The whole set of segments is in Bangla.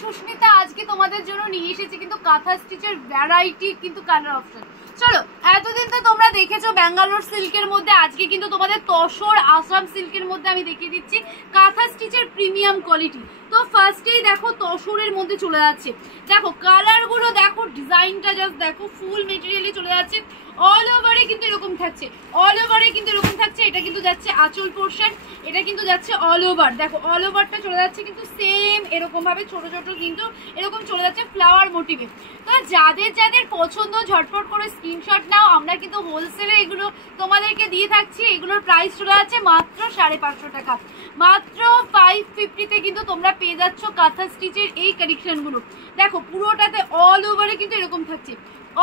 সুস্মিতা আজকে তোমাদের জন্য নিয়ে এসেছি কিন্তু কাঁথা স্টিচের ভ্যারাইটি কিন্তু কালার অপশন। চলো, এতদিন তো তোমরা দেখেছো ব্যাঙ্গালোর সিল্কের মধ্যে, আজকে কিন্তু তোমাদের তসর আসাম সিল্কের মধ্যে আমি দেখিয়ে দিচ্ছি কাঁথা স্টিচের প্রিমিয়াম কোয়ালিটি। তো ফার্স্টেই দেখো তসরের মধ্যে চলে যাচ্ছে, দেখো কালারগুলো দেখো, ডিজাইনটা জাস্ট দেখো, ফুল মেটেরিয়ালে চলে যাচ্ছে, অল ওভারে কিন্তু এরকম থাকছে, অল ওভারে কিন্তু এরকম থাকছে। এটা কিন্তু যাচ্ছে আঁচল পোর্শন, এটা কিন্তু যাচ্ছে অল ওভার, দেখো অল ওভারটা চলে যাচ্ছে কিন্তু সেম এরকম ভাবে ছোট ছোট কিন্তু এরকম চলে যাচ্ছে ফ্লাওয়ার মোটিভে। তো যাদের যাদের পছন্দ ঝটপট করে স্ক্রিনশট নাও, আমরা কিন্তু হোলসেলে এগুলো তোমাদেরকে দিয়ে থাকছি। এগুলোর প্রাইস চলে যাচ্ছে মাত্র 550 টাকা, মাত্র 550-তে কিন্তু তোমরা পেয়ে যাচ্ছ কাঁথা স্টিচের এই কালেকশনগুলো। দেখো পুরোটাতে অল ওভারে কিন্তু এরকম থাকছে,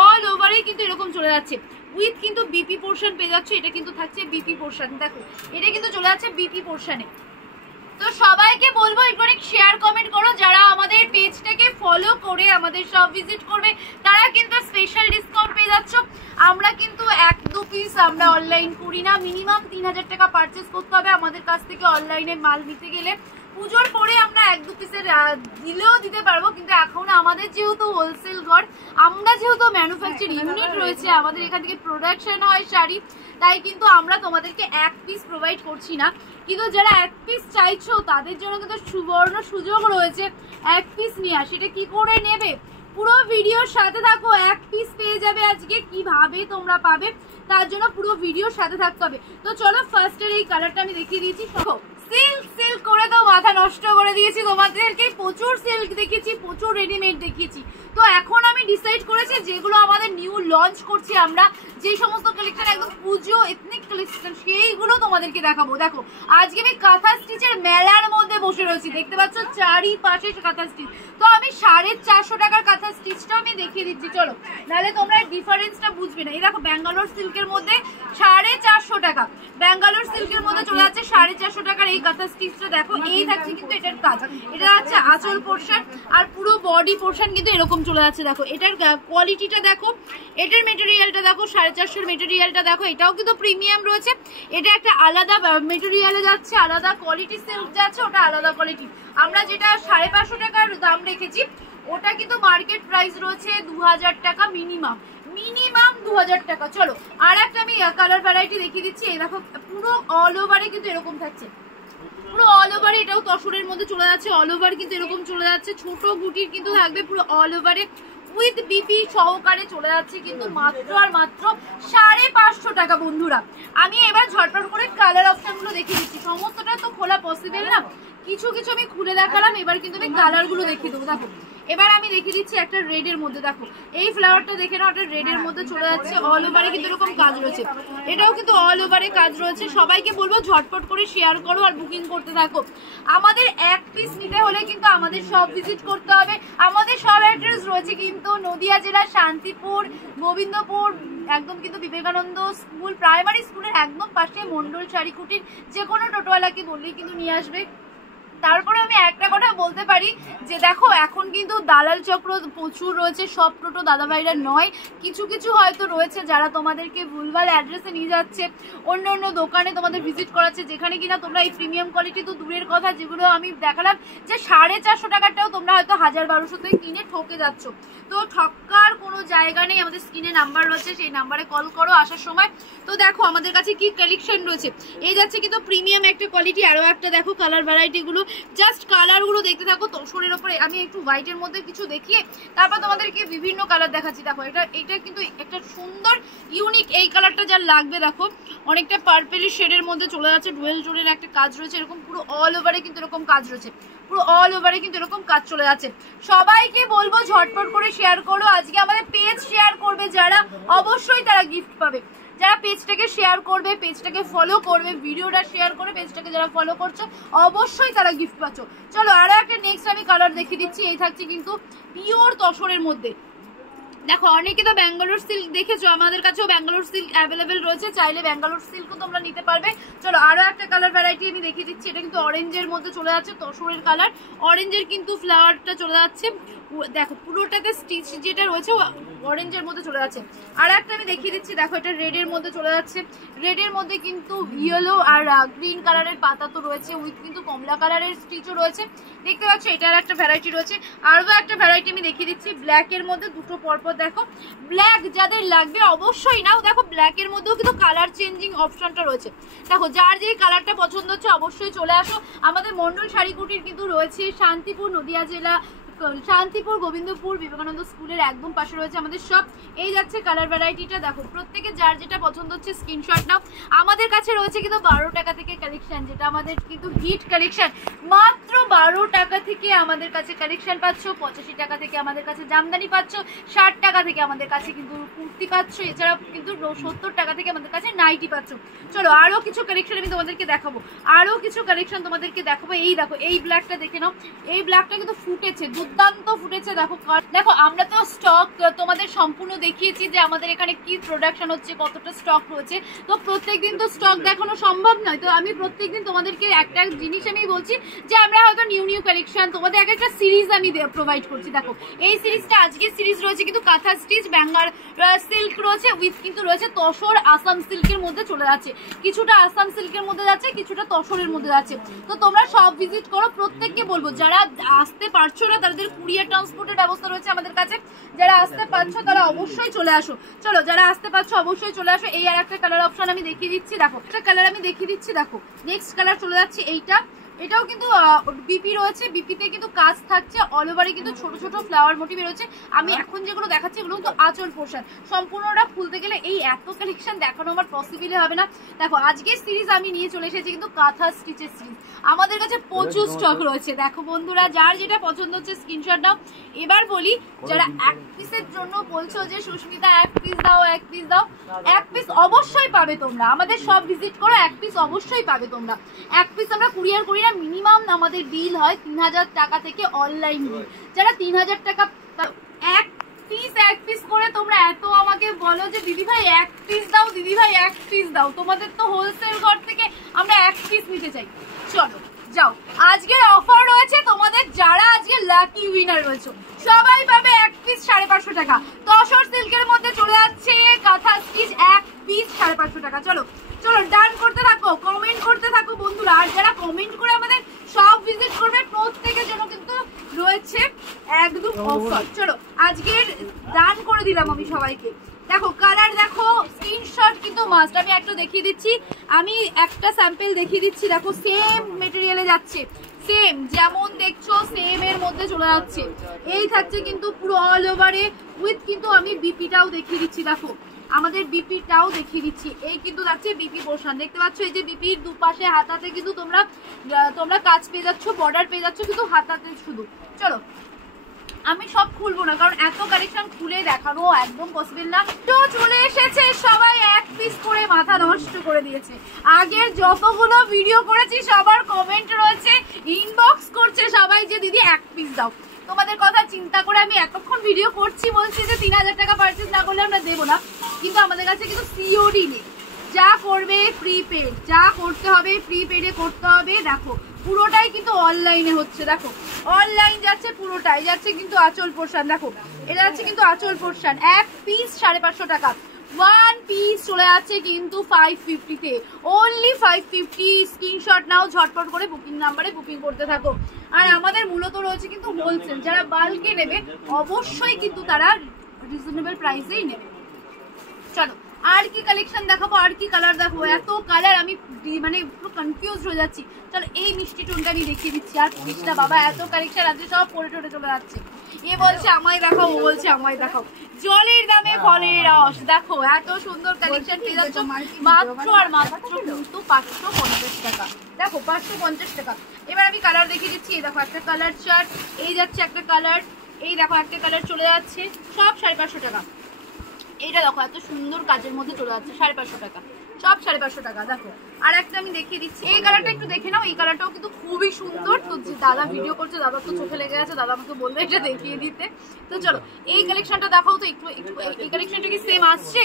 অল ওভারে কিন্তু এরকম চলে যাচ্ছে উইথ কিন্তু বিপি পোর্শন পেয়ে যাচ্ছে। এটা কিন্তু থাকছে বিপি পোর্শন, দেখো এটা কিন্তু চলে যাচ্ছে বিপি পোর্শনে। তো সবাইকে বলবো একটু শেয়ার কমেন্ট করো, যারা আমাদের পেজটাকে ফলো করে আমাদের সব ভিজিট করবে তারা কিন্তু স্পেশাল ডিসকাউন্ট পেয়ে যাচ্ছ। আমরা কিন্তু 1-2 পিস আমরা অনলাইন করি না, মিনিমাম 3000 টাকা পারচেস করতে হবে আমাদের কাছ থেকে অনলাইনে মাল নিতে গেলে। পুজোর পরে আমরা 1-2 পিসের দিলেও দিতে পারবো, কিন্তু এখন আমাদের যেহেতু হোলসেল ঘর, আমরা যেহেতু ম্যানুফ্যাকচার ইউনিট রয়েছে, আমাদের এখান থেকে প্রোডাকশন হয় শাড়ি, তাই কিন্তু আমরা তোমাদেরকে 1 পিস প্রোভাইড করছি না। কিন্তু যারা 1 পিস চাইছো তাদের জন্য কিন্তু সুবর্ণ সুযোগ রয়েছে 1 পিস নেওয়া। সেটা কি করে নেবে, পুরো ভিডিওর সাথে থাকো, 1 পিস পেয়ে যাবে আজকে। কিভাবে তোমরা পাবে তার জন্য পুরো ভিডিওর সাথে থাকতে হবে। তো চলো, ফার্স্টের এই কালারটা আমি দেখিয়ে দিয়েছি। সিল্ক সিল্ক করে তো মাথা নষ্ট করে দিয়েছি তোমাদেরকে, প্রচুর সিল্ক দেখিয়েছি, প্রচুর রেডিমেড দেখিয়েছি। তো এখন আমি ডিসাইড করেছি যেগুলো আমাদের নিউ লঞ্চ করছি আমরা, যে সমস্ত কালেকশন একদম পুজো এথনিক কালেকশন, সেইগুলো তোমাদেরকে দেখাবো। দেখো আজকে আমি কাঁথা স্টিচের মেলার মধ্যে বসে রয়েছি, দেখতে পাচ্ছ চারিপাশে কাঁথা স্টিচ। তো আমি 450 টাকার কাঁথা স্টিচটা আমি দেখিয়ে দিচ্ছি, চলো, নাহলে তোমরা ডিফারেন্সটা বুঝবে না। এই দেখো ব্যাঙ্গালোর সিল্কের মধ্যে 450 টাকা, ব্যাঙ্গালোর সিল্কের মধ্যে চলে যাচ্ছে 450 টাকার এই কাঁথা স্টিচটা। দেখো এই থাকছে কিন্তু এটার কাজ, এটা হচ্ছে আঁচল পোর্শন আর পুরো বডি পোর্শন কিন্তু এরকম চলে যাচ্ছে। দেখো এটার কোয়ালিটিটা দেখো, এটার মেটেরিয়ালটা দেখো, 450 মেটেরিয়ালটা দেখো, এটাও কিন্তু প্রিমিয়াম রয়েছে। এটা একটা আলাদা মেটেরিয়ালে যাচ্ছে, আলাদা কোয়ালিটি সিল্ক যাচ্ছে, ওটা আলাদা কোয়ালিটি। আমরা যেটা 550 টাকার দাম রেখেছি ওটা কিন্তু মার্কেট প্রাইস রয়েছে 2000 টাকা মিনিমাম, মিনিমাম 2000 টাকা। চলো আর একটা আমি কালার ভ্যারাইটি দেখিয়ে দিচ্ছি। এই দেখো পুরো অল ওভারে কিন্তু এরকম থাকছে, পুরো অল ওভারে, এটাও তসরের মধ্যে চলে যাচ্ছে, অল ওভার কিন্তু এরকম চলে যাচ্ছে, ছোট বুটির কিন্তু থাকবে পুরো অল ওভারে উইথ বিপি সহকারে চলে যাচ্ছে কিন্তু মাত্র আর মাত্র 550 টাকা। বন্ধুরা আমি এবার ঝটপট করে কালার অপশনগুলো দেখিয়ে দিচ্ছি, সমস্তটা তো খোলা পসিবল না, কিছু কিছু আমি খুলে দেখালাম, এবার কিন্তু আমি কালারগুলো দেখিয়ে দেবো। দেখো এবার আমি দেখিয়ে দিচ্ছি একটা রেডের মধ্যে, দেখো এই ফ্লাওয়ারটা দেখে নাও, ওটা রেডের মধ্যে চলে যাচ্ছে, অল ওভারে কিন্তু এরকম কাজ রয়েছে, এটাও কিন্তু অল ওভারে কাজ রয়েছে। সবাইকে বলবো ঝটপট করে শেয়ার করো আর বুকিং করতে থাকো। আমাদের 1 পিস নিতে হলে কিন্তু আমাদের সব ভিজিট করতে হবে। আমাদের সব অ্যাড্রেস রয়েছে কিন্তু নদিয়া জেলার শান্তিপুর, গোবিন্দপুর, একদম কিন্তু বিবেকানন্দ স্কুল প্রাইমারি স্কুলের একদম পাশে মন্ডল শাড়ি কুটির, যে কোনো টোটোওয়ালাকে বললেই কিন্তু নিয়ে আসবে। তারপরে আমি একটা কথা বলতে পারি যে দেখো এখন কিন্তু দালাল চক্র প্রচুর রয়েছে, সব টোটো দাদাভাইরা নয়, কিছু কিছু হয়তো রয়েছে যারা তোমাদেরকে ভুলভাল অ্যাড্রেসে নিয়ে যাচ্ছে, অন্য অন্য দোকানে তোমাদের ভিজিট করাচ্ছে, যেখানে কিনা তোমরা এই প্রিমিয়াম কোয়ালিটি তো দূরের কথা, যেগুলো আমি দেখালাম যে 450 টাকাটাও তোমরা হয়তো 1000-1200 থেকে কিনে ঠকে যাচ্ছ। তো ঠকার কোনো জায়গা নেই, আমাদের স্ক্রিনে নাম্বার রয়েছে, সেই নাম্বারে কল করো আসার সময়। তো দেখো আমাদের কাছে কি কালেকশন রয়েছে, এই যাচ্ছে কিন্তু প্রিমিয়াম একটা কোয়ালিটি, আরও একটা দেখো কালার ভ্যারাইটিগুলো, জাস্ট কালারগুলো দেখতে থাকো। তসরের ওপরে আমি একটু হোয়াইটের মধ্যে কিছু দেখিয়ে তারপর তোমাদেরকে বিভিন্ন কালার দেখাচ্ছি। দেখো এটা কিন্তু একটা সুন্দর ইউনিক, এই কালারটা যার লাগবে দেখো, অনেকটা পার্পেলি শেডের মধ্যে চলে যাচ্ছে, ডুয়েল জোনের একটা কাজ রয়েছে, এরকম পুরো অল ওভারে কিন্তু এরকম কাজ রয়েছে, পুরো অল ওভারে কিন্তু এরকম কাজ চলে যাচ্ছে। সবাইকে বলবো ঝটপট করে শেয়ার করো, আজকে আমাদের পেজ শেয়ার করবে যারা, অবশ্যই তারা গিফট পাবে। যারা পেজটাকে শেয়ার করবে, পেজটাকে ফলো করবে, ভিডিওটা শেয়ার করে পেজটাকে যারা ফলো করছো অবশ্যই তারা গিফট পাচ্ছ। চলো আরো একটা নেক্সট আমি কালার দেখিয়ে দিচ্ছি। এই থাকছে কিন্তু পিওর তসরের মধ্যে, দেখো অনেকে তো ব্যাঙ্গালোর সিল্ক দেখেছো, আমাদের কাছেও ব্যাঙ্গালোর সিল্ক অ্যাভেলেবেল রয়েছে, চাইলে ব্যাঙ্গালোর সিল্কও তোমরা নিতে পারবে। চলো আরো একটা কালার ভ্যারাইটি আমি দেখিয়ে দিচ্ছি। এটা কিন্তু অরেঞ্জের মধ্যে চলে যাচ্ছে, তসরের কালার, অরেঞ্জের কিন্তু ফ্লাওয়ারটা চলে যাচ্ছে, দেখো পুরোটাতে স্টিচ যেটা রয়েছে অরেঞ্জের মধ্যে চলে যাচ্ছে। আর একটা আমি দেখিয়ে দিচ্ছি, দেখো এটা রেডের মধ্যে চলে যাচ্ছে। রেডের মধ্যে কিন্তু ইয়েলো আর গ্রিন কালারের পাতা তো রয়েছে, উইথ কিন্তু কমলা কালারের স্টিচও রয়েছে। দেখতে পাচ্ছ এটার একটা ভ্যারাইটি রয়েছে। আরও একটা ভ্যারাইটি আমি দেখিয়ে দিচ্ছি ব্ল্যাকের মধ্যে, দুটো পরপর দেখো। ব্ল্যাক যাদের লাগবে অবশ্যই নাও। দেখো ব্ল্যাকের মধ্যেও কিন্তু কালার চেঞ্জিং অপশনটা রয়েছে। দেখো যার যে কালারটা পছন্দ হচ্ছে অবশ্যই চলে আসো। আমাদের মন্ডল শাড়ি কুটির কিন্তু রয়েছে শান্তিপুর, নদিয়া জেলা, শান্তিপুর, গোবিন্দপুর, বিবেকানন্দ স্কুলের একদম পাশে রয়েছে আমাদের সব। এই যাচ্ছে কালার ভ্যারাইটিটা, দেখো প্রত্যেকে যার যেটা পছন্দ হচ্ছে স্ক্রিনশট নাও। আমাদের কাছে রয়েছে কিন্তু 12 টাকা থেকে কালেকশন, যেটা আমাদের কিন্তু হিট কালেকশন। মাত্র 12 টাকা থেকে আমাদের কাছে কালেকশন পাচ্ছ, 85 টাকা থেকে আমাদের কাছে জামদানি পাচ্ছ, 60 টাকা থেকে আমাদের কাছে কিন্তু কুর্তি পাচ্ছ, এছাড়াও কিন্তু 70 টাকা থেকে আমাদের কাছে নাইটি পাচ্ছ। চলো আরও কিছু কালেকশন আমি তোমাদেরকে দেখাবো, আরও কিছু কালেকশন তোমাদেরকে দেখাবো। এই দেখো এই ব্ল্যাকটা দেখে নাও, এই ব্ল্যাকটা কিন্তু ফুটেছে, দুর্দান্ত ফুটেছে। দেখো দেখো আমরা তো স্টক তোমাদের সম্পূর্ণ দেখিয়েছি যে আমাদের এখানে কি প্রোডাকশন হচ্ছে, কতটা স্টক রয়েছে। তো প্রত্যেকদিন তো স্টক দেখানো সম্ভব নয়, তো আমি প্রত্যেকদিন তোমাদেরকে একটা জিনিস আমি বলছি যে আমরা হয়তো নিউ নিউ কালেকশন তোমাদের এক একটা সিরিজ আমি প্রোভাইড করছি। দেখো এই সিরিজটা আজকের সিরিজ রয়েছে কিন্তু কাঁথা স্টিচ বেঙ্গল সিল্ক রয়েছে, উইথ কিন্তু রয়েছে তসর আসাম সিল্কের মধ্যে চলে যাচ্ছে। কিছুটা আসাম সিল্কের মধ্যে যাচ্ছে, কিছুটা তসরের মধ্যে যাচ্ছে। তো তোমরা সব ভিজিট করো। প্রত্যেককে বলবো যারা আসতে পারছো না তাদের কুরিয়ার ট্রান্সপোর্টের ব্যবস্থা রয়েছে আমাদের কাছে। যারা আসতে পারছো তারা অবশ্যই চলে আসো। চলো যারা আসতে পারছো অবশ্যই চলে আসো। এই আর একটা কালার অপশন আমি দেখিয়ে দিচ্ছি, দেখো একটা কালার আমি দেখিয়ে দিচ্ছি। দেখো নেক্সট কালার চলে যাচ্ছে এইটা, এটাও কিন্তু বিপি রয়েছে, বিপিতে কিন্তু কাজ থাকছে, অল ওভারে কিন্তু ছোট ছোট ফ্লাওয়ার মোটিভ রয়েছে। আমি এখন যেগুলো দেখাচ্ছি এগুলো কিন্তু আঁচল পোর্শন, সম্পূর্ণটা খুলতে গেলে এই এত কালেকশন দেখানো আমার পসিবল হবে না। দেখো আজকের সিরিজ আমি নিয়ে চলে এসেছি কিন্তু কাঁথা স্টিচের সিরিজ, আমাদের কাছে প্রচুর স্টক রয়েছে। দেখো বন্ধুরা যার যেটা পছন্দ হচ্ছে স্ক্রিনশট নাও। এবার বলি যারা এক পিসের জন্য বলছো যে সুস্মিতা এক পিস দাও, এক পিস দাও, এক পিস অবশ্যই পাবে তোমরা। আমাদের সব ভিজিট করো, এক পিস অবশ্যই পাবে তোমরা। এক পিস আমরা কুরিয়ার করি না, মিনিমাম আমাদের বিল হয় 3000 টাকা থেকে অনলাইন বিল। যারা 3000 টাকা এক পিস করে তোমরা এত আমাকে বলো যে দিদি ভাই এক পিস দাও, দিদি ভাই এক পিস দাও, তোমাদের তো হোলসেল ঘর থেকে আমরা এক পিস নিতে চাই। চলো যাও, আজকের অফার রয়েছে তোমাদের, যারা আজকে লাকি উইনার রয়েছে সবাই পাবে এক পিস 550 টাকা। তসর সিল্কের মধ্যে চলে যাচ্ছে কাঁথা স্টিচ, এক পিস 550 টাকা। চলো চলো ডান করতে থাকো, কমেন্ট করতে থাকো বন্ধুরা। আর যারা কমেন্ট করে আমাদের সব ভিজিট করবে প্রত্যেকের জন্য কিন্তু রয়েছে একদম অফার। চলো আজকের ডান করে দিলাম আমি সবাইকে। দেখো কালার দেখো, স্ক্রিনশট কিন্তু মাস্ট। আমি একটা দেখিয়ে দিচ্ছি, আমি একটা স্যাম্পল দেখিয়ে দিচ্ছি। দেখো সেম মেটেরিয়ালে যাচ্ছে, সেম যেমন দেখছো সেম এর মধ্যে চলে যাচ্ছে। এই থাকছে কিন্তু পুরো অল ওভারে, উইথ কিন্তু আমি বিপিটাও দেখিয়ে দিচ্ছি। দেখো আমাদের বিপিটাও দেখিয়ে দিচ্ছি, এই কিন্তু যাচ্ছে বিপি পোর্শন। দেখতে পাচ্ছ এই যে বিপির দুপাশে হাতাতে কিন্তু তোমরা কাজ পেয়ে যাচ্ছ, বর্ডার পেয়ে যাচ্ছ কিন্তু হাতাতে শুধু। চলো আমি সব খুলবো না কারণ এত কালেকশন খুলে দেখানো একদম পসিবল না। তো চলে এসেছে সবাই এক পিস করে মাথা নষ্ট করে দিয়েছে। আগের যতগুলো ভিডিও করেছি সবার কমেন্ট রয়েছে, ইনবক্স করছে সবাই যে দিদি এক পিস দাও। তোমাদের কথা চিন্তা করে আমি এতক্ষণ ভিডিও করছি, বলছি যে 3000 টাকা পারচেজ না করলে আমরা দেবো না, কিন্তু আমাদের কাছে কিন্তু সিওডি নেই। যা করবে প্রিপেড, যা করতে হবে প্রিপেডে করতে হবে। দেখো পুরোটাই কিন্তু অনলাইনে হচ্ছে, দেখো অনলাইন যাচ্ছে, পুরোটাই যাচ্ছে কিন্তু আঁচল পোর্শন। দেখো এটা যাচ্ছে কিন্তু আঁচল পোর্শন, এক পিস 550 টাকা। ওয়ান পিস চলে যাচ্ছে কিন্তু 550-তে, অনলি 550। স্ক্রিনশট নাও, ঝটপট করে বুকিং নাম্বারে বুকিং করতে থাকো। আর আমাদের মূলত রয়েছে কিন্তু হোলসেল, যারা বাল্কে নেবে অবশ্যই কিন্তু তারা রিজনেবল প্রাইসেই নেবে। চলো আর কি কালেকশন দেখাবো, আর কি কালার দেখো, এত কালার আমি মানে পুরো কনফিউজ হয়ে যাচ্ছি। চলো এই মিষ্টি টোনটা আমি দেখিয়ে দিচ্ছি। আর পুলিশটা বাবা এত কালেকশন আছে, সব পরে টোরে চলে যাচ্ছে। এ বলছে আমায় দেখাও, ও বলছে আমায় দেখাও। জলের দামে ফলের রস, দেখো এত সুন্দর কালেকশন পেয়ে যাচ্ছ মাত্র আর মাত্র কিন্তু 550 টাকা। দেখো 550 টাকা। এবার আমি কালার দেখিয়ে দিচ্ছি। এই দেখো একটা কালার চার্ট, এই যাচ্ছে একটা কালার, এই দেখো একটা কালার চলে যাচ্ছে, সব 550 টাকা। এইটা দেখো এত সুন্দর কাজের মধ্যে চলে যাচ্ছে 550 টাকা, সব 550 টাকা। দেখো আর একটা আমি দেখিয়ে দিচ্ছি, এই কালারটা একটু দেখে নাও। এই কালারটাও কিন্তু খুবই সুন্দর। তো দাদা ভিডিও করছে, দাদা তো চোখে লেগে গেছে, দাদা আমাকে বললো এটা দেখিয়ে দিতে। তো চলো এই কালেকশনটা দেখাও তো একটু। এই কালেকশনটা কি সেম আসছে?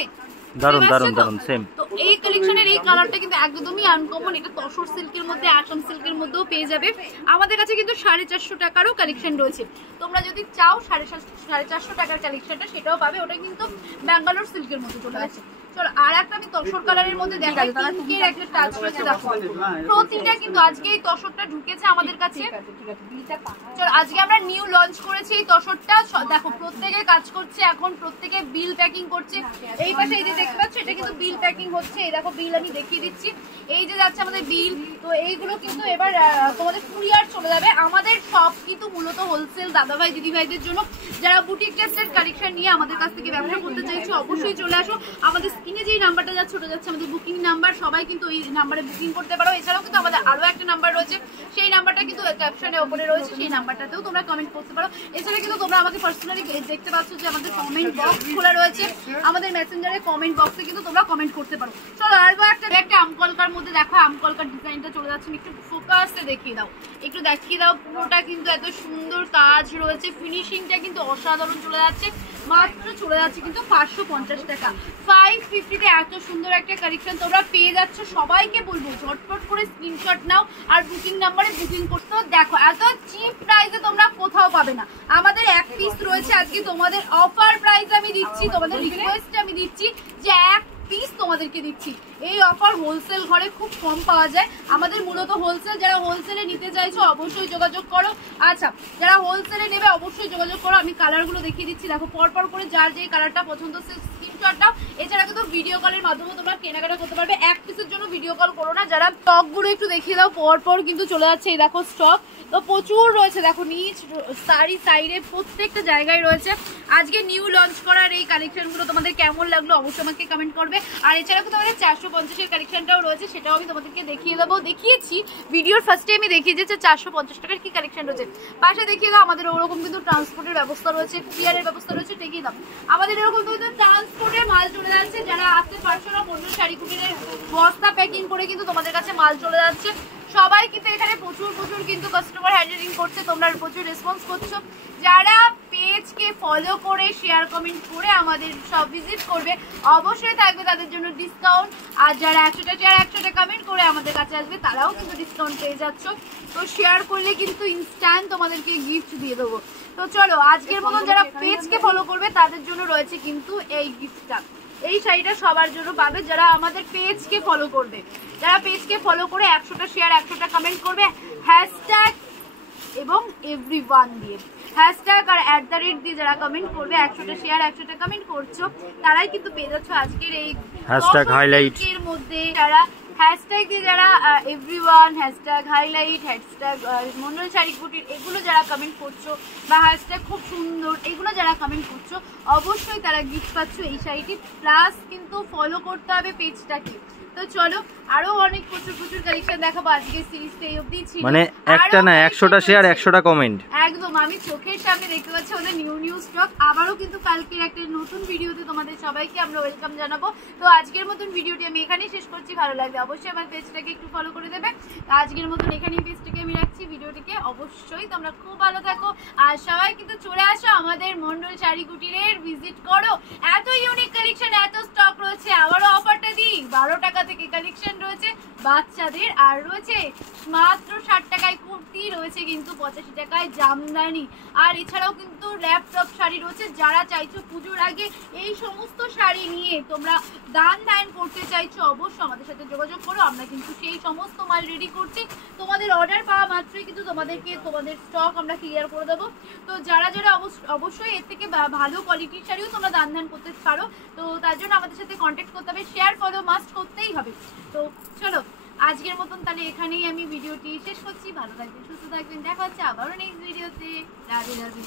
দারুন দারুন দারুন সেম। তো এই কালেকশনের এই কালারটা কিন্তু একদমই আনকমন, এটা তসর সিল্কের মধ্যে আসাম সিল্কের মধ্যেও পেয়ে যাবে। আমাদের কাছে কিন্তু 450 টাকারও কালেকশন রয়েছে, তোমরা যদি চাও 450 টাকার কালেকশনটা সেটাও পাবে, ওটা কিন্তু ব্যাঙ্গালোর সিল্কের মধ্যে চলে আসে। চলো আর একটা আমি তসর কালারের মধ্যে দেখাই, পিঙ্কের একটা টাচ রয়েছে দেখো, প্রতিটা কিন্তু আজকে এই তসরটা ঢুকেছে আমাদের কাছে। চলো আজকে আমরা নিউ লঞ্চ করেছি এই তসরটা, দেখো প্রত্যেকে কাজ করছে এখন, প্রত্যেকে বিল প্যাকিং করছে। এই পাশে এই যে দেখতে পাচ্ছ এটা কিন্তু বিল প্যাকিং হচ্ছে, এই দেখো বিল আমি দেখিয়ে দিচ্ছি, এই যে যাচ্ছে আমাদের বিল। তো এইগুলো কিন্তু এবার তোমাদের কুরিয়ার চলে যাবে। আমাদের সব কিন্তু মূলত হোলসেল দাদাভাই দিদিভাইদের জন্য, যারা বুটিক ড্রেসের কালেকশন নিয়ে আমাদের কাছ থেকে ব্যবসা করতে চাইছো অবশ্যই চলে আসো। আমাদের স্ক্রিনে যেই নাম্বারটা যাচ্ছে ওটা যাচ্ছে আমাদের বুকিং নাম্বার, সবাই কিন্তু এই নাম্বারে বুকিং করতে পারো। এছাড়াও কিন্তু আমাদের আরো একটা নাম্বার রয়েছে, সেই নাম্বারটা কিন্তু ক্যাপশনে ওপরে রয়েছে, সেই নাম্বারটাতেও তোমরা কমেন্ট করতে পারো। এছাড়া কিন্তু তোমরা আমাকে পার্সোনালি দেখতে পাচ্ছ যে আমাদের কমেন্ট বক্স খোলা রয়েছে, আমাদের মেসেঞ্জারে কমেন্ট বক্সে কিন্তু তোমরা কমেন্ট করতে পারো। চলো আর একটা আমকলকার মধ্যে দেখো, আমকলকার ডিজাইনটা চলে যাচ্ছে, একটু ফোকাসে দেখিয়ে দাও, একটু দেখিয়ে দাও। পুরোটা কিন্তু এত সুন্দর কাজ রয়েছে, ফিনিশিংটা কিন্তু অসাধারণ চলে যাচ্ছে। মাত্র চলে যাচ্ছে কিন্তু 550 টাকা, 550-তে এত সুন্দর একটা কালেকশন তোমরা পেয়ে যাচ্ছ। সবাইকে বলবো ঝটপট করে স্ক্রিনশট নাও আর বুকিং নাম্বারে বুকিং করতে। দেখো এত চিপ প্রাইসে তোমরা কোথাও পাবে না। আমাদের এক পিস রয়েছে আজকে, তোমাদের অফার প্রাইস আমি দিচ্ছি, তোমাদের রিকোয়েস্ট আমি দিচ্ছি যে এক পিস তোমাদেরকে দিচ্ছি। এই অফার হোলসেল ঘরে খুব কম পাওয়া যায়, আমাদের মূলত হোলসেল, যারা হোলসেলে নিতে চাইছো অবশ্যই যোগাযোগ করো। আচ্ছা যারা হোলসেলে নেবে অবশ্যই যোগাযোগ করো। আমি কালারগুলো দেখিয়ে দিচ্ছি, দেখো পরপর করে যার যেই কালারটা পছন্দ সে স্ক্রিনশট নাও। এছাড়া কিন্তু ভিডিও কলের মাধ্যমে তোমরা কেনাকাটা করতে পারবে, এক পিসের জন্য ভিডিও কল করো না। যারা স্টকগুলো একটু দেখিয়ে দাও, পরপর কিন্তু চলে যাচ্ছে, এই দেখো স্টক তো প্রচুর রয়েছে, দেখো নিচ সারি সাইডে প্রত্যেকটা জায়গায় রয়েছে। আজকে নিউ লঞ্চ করার এই কালেকশনগুলো তোমাদের কেমন লাগলো অবশ্যই আমাকে কমেন্ট করবে। আর এছাড়া কিন্তু আমাদের 450-এর কালেকশনটাও রয়েছে, সেটাও আমি তোমাদেরকে দেখিয়ে দেবো, দেখিয়েছি ভিডিওর ফার্স্টে আমি দেখিয়ে দিয়েছি 450 টাকার কি কালেকশন রয়েছে। পাশে দেখিয়ে দাও আমাদের ওরকম কিন্তু ট্রান্সপোর্টের ব্যবস্থা রয়েছে, কুরিয়ারের ব্যবস্থা রয়েছে, দেখিয়ে দাও আমাদের এরকম কিন্তু ট্রান্সপোর্টে মাল চলে যাচ্ছে। যারা আসতে পারছো না মন্ডল শাড়ি কুটিরের বস্তা প্যাকিং করে কিন্তু তোমাদের কাছে মাল চলে যাচ্ছে। সবাই কিন্তু এখানে প্রচুর কিন্তু কাস্টমার হ্যান্ডলিং করছে, তোমরা প্রচুর রেসপন্স করছো। যারা পেজকে ফলো করে শেয়ার কমেন্ট করে আমাদের সব ভিজিট করবে অবশ্যই থাকবে তাদের জন্য ডিসকাউন্ট। আর যারা 100টা শেয়ার 100টা কমেন্ট করে আমাদের কাছে আসবে তারাও কিন্তু ডিসকাউন্ট পেয়ে যাচ্ছ। তো শেয়ার করলে কিন্তু ইনস্ট্যান্ট তোমাদেরকে গিফট দিয়ে দেবো। তো চলো আজকের মতন যারা পেজকে ফলো করবে তাদের জন্য রয়েছে কিন্তু এই গিফটটা, এই শাড়িটা সবার জন্য পাবে যারা আমাদের পেজকে ফলো করবে। যারা পেজকে ফলো করে 100টা শেয়ার 100টা কমেন্ট করবে হ্যাশট্যাগ এবং এভরিওয়ান দিয়ে, হ্যাশট্যাগ আর @, দিয়ে যারা কমেন্ট করবে 100টা শেয়ার 100টা কমেন্ট করছো তারাই কিন্তু পেয়ে যাচ্ছ আজকের এই হ্যাশট্যাগ হাইলাইট এর মধ্যে। যারা হ্যাশট্যাগ দিয়ে যারা everyone, hashtag highlight, hashtag Mondal sari কুটির এগুলো যারা কমেন্ট করছো বা হ্যাশট্যাগ খুব সুন্দর এগুলো যারা কমেন্ট করছো অবশ্যই তারা গিফট পাচ্ছ এই শাড়িটি। প্লাস কিন্তু ফলো করতে হবে পেজটাকে। তো চলো আরো অনেক প্রচুর কালেকশন দেখাবো আজকে সিরিজটা এই অবধি ছিল, মানে একটা না 100টা শেয়ার 100টা কমেন্ট একদম। আমি চোখের সামনে দেখতে পাচ্ছি ওদের নিউ স্টক। আবারও কিন্তু কালকের একটা নতুন ভিডিওতে তোমাদের সবাইকে আমরা ওয়েলকাম জানাবো। তো আজকের মতন ভিডিওটি আমি এখানেই শেষ করছি, ভালো লাগবে অবশ্যই আমার পেজটাকে একটু ফলো করে দেবে। আজকের মতন এখানেই পেজটাকে আমি রাখছি, ভিডিওটিকে অবশ্যই তোমরা খুব ভালো থাকো। আর সবাই কিন্তু চলে আসো আমাদের মন্ডল শাড়ি কুটিরের, ভিজিট করো, এত ইউনিক কালেকশন এত স্টক রয়েছে। আবারও অফারটা দিই, 12 টাকা থেকে কালেকশন রয়েছে বাচ্চাদের, আর রয়েছে মাত্র 60 টাকায় কুর্তি, রয়েছে কিন্তু 85 টাকায় জামদানি। আর এছাড়াও কিন্তু ল্যাপটপ শাড়ি রয়েছে। যারা চাইছো পুজোর আগে এই সমস্ত শাড়ি নিয়ে তোমরা দান করতে চাইছো অবশ্যই আমাদের সাথে যোগাযোগ করো, আমরা কিন্তু সেই সমস্ত মাল রেডি করছি। তোমাদের অর্ডার পাওয়া মাত্রই কিন্তু তোমাদের স্টক আমরা ক্লিয়ার করে দেবো। তো যারা অবশ্যই এর থেকে ভালো কোয়ালিটির শাড়িও তোমরা দান করতে পারো, তো তার জন্য আমাদের সাথে কন্ট্যাক্ট করতে হবে, শেয়ার ফলো মাস্ট করতেই হবে। তো চলো আজকের মতন তাহলে এখানেই আমি ভিডিওটি শেষ করছি, ভালো থাকবেন সুস্থ থাকবেন, দেখা হচ্ছে আবারও নেক্সট ভিডিওতে। রাধে রাধে।